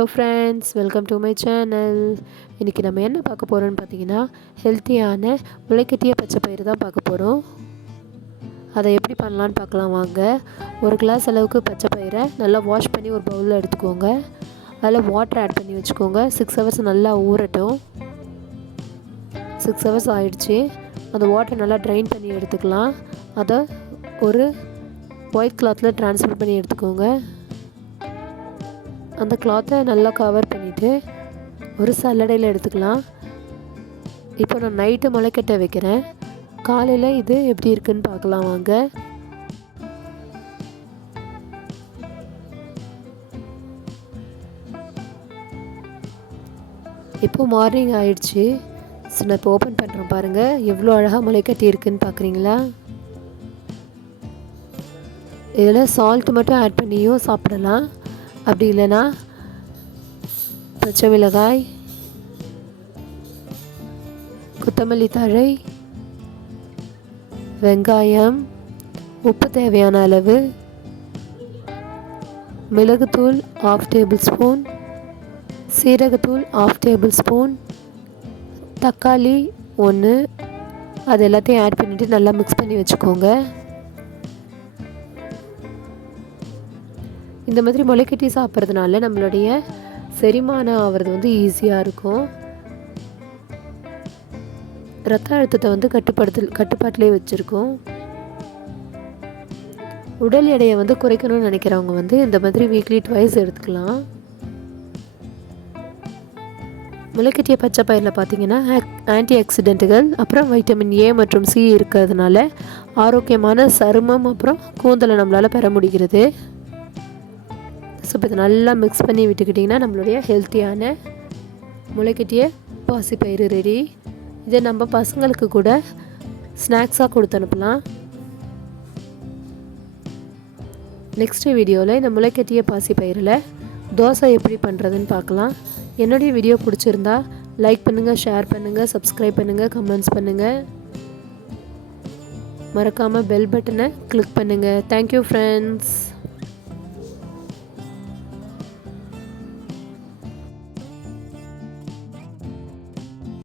Hello friends, welcome to my channel. இன்றைக்கி நம்ம என்ன பார்க்க போகிறோன்னு பார்த்தீங்கன்னா, ஹெல்த்தியான முளைக்கட்டிய பச்சைப்பயிறு தான் பார்க்க போகிறோம். அதை எப்படி பண்ணலான்னு பார்க்கலாம் வாங்க. ஒரு கிளாஸ் அளவுக்கு பச்சைப்பயிரை நல்லா வாஷ் பண்ணி ஒரு பவுலில் எடுத்துக்கோங்க. அதில் வாட்டர் ஆட் பண்ணி வச்சுக்கோங்க. 6 ஹவர்ஸ் நல்லா ஊறட்டும். 6 ஹவர்ஸ் ஆகிடுச்சு. அந்த வாட்டர் நல்லா ட்ரைன் பண்ணி எடுத்துக்கலாம். அதை ஒரு ஒயிட் கிளாத்தில் ட்ரான்ஸ்ஃபர் பண்ணி எடுத்துக்கோங்க. அந்த கிளாத்தை நல்லா கவர் பண்ணிவிட்டு ஒரு சல்லடையில் எடுத்துக்கலாம். இப்போ நான் நைட்டு முளைக்கட்ட வைக்கிறேன். காலையில் இது எப்படி இருக்குன்னு பார்க்கலாம் வாங்க. இப்போ மார்னிங் ஆயிடுச்சு. ஸோ நான் இப்போ ஓப்பன் பண்ணுறேன் பாருங்கள். எவ்வளோ அழகாக முளைக்கட்டி இருக்குன்னு பார்க்குறீங்களா? இதில் சால்ட் மட்டும் ஆட் பண்ணியும் சாப்பிடலாம். அப்படி இல்லைன்னா பச்சை மிளகாய், கொத்தமல்லி தழை, வெங்காயம், உப்பு தேவையான அளவு, மிளகுத்தூள் 1/2 டேபிள் ஸ்பூன், சீரகத்தூள் 1/2 டேபிள் ஸ்பூன், தக்காளி 1, அது எல்லாத்தையும் ஆட் பண்ணிவிட்டு நல்லா மிக்ஸ் பண்ணி வச்சுக்கோங்க. இந்த மாதிரி முளைக்கட்டி சாப்பிட்றதுனால நம்மளுடைய செரிமானம் ஆகிறது ஈஸியாக இருக்கும். ரத்த அழுத்தத்தை கட்டுப்பாட்டிலே வச்சுருக்கோம். உடல் எடையை குறைக்கணும்னு நினைக்கிறவங்க இந்த மாதிரி வீக்லி 2 எடுத்துக்கலாம். முளைக்கட்டிய பச்சை பயிரில் பார்த்திங்கன்னா ஆன்டி ஆக்சிடென்ட்டுகள், அப்புறம் வைட்டமின் ஏ மற்றும் சி இருக்கிறதுனால ஆரோக்கியமான சருமம் அப்புறம் கூந்தலை நம்மளால் பெற முடிகிறது. ஸோ இப்போ இதை நல்லா மிக்ஸ் பண்ணி விட்டுக்கிட்டிங்கன்னா நம்மளுடைய ஹெல்த்தியான முளைக்கட்டிய பாசிப்பயிறு ரெடி. இதை நம்ம பசங்களுக்கு கூட ஸ்நாக்ஸாக கொடுத்து அனுப்பலாம். நெக்ஸ்ட்டு வீடியோவில் இந்த முளைக்கட்டிய பாசிப்பயிரில் தோசை எப்படி பண்ணுறதுன்னு பார்க்கலாம். என்னுடைய வீடியோ பிடிச்சிருந்தா லைக் பண்ணுங்கள், ஷேர் பண்ணுங்கள், சப்ஸ்கிரைப் பண்ணுங்கள், கமெண்ட்ஸ் பண்ணுங்கள். மறக்காமல் பெல் பட்டனை கிளிக் பண்ணுங்கள். Thank you friends.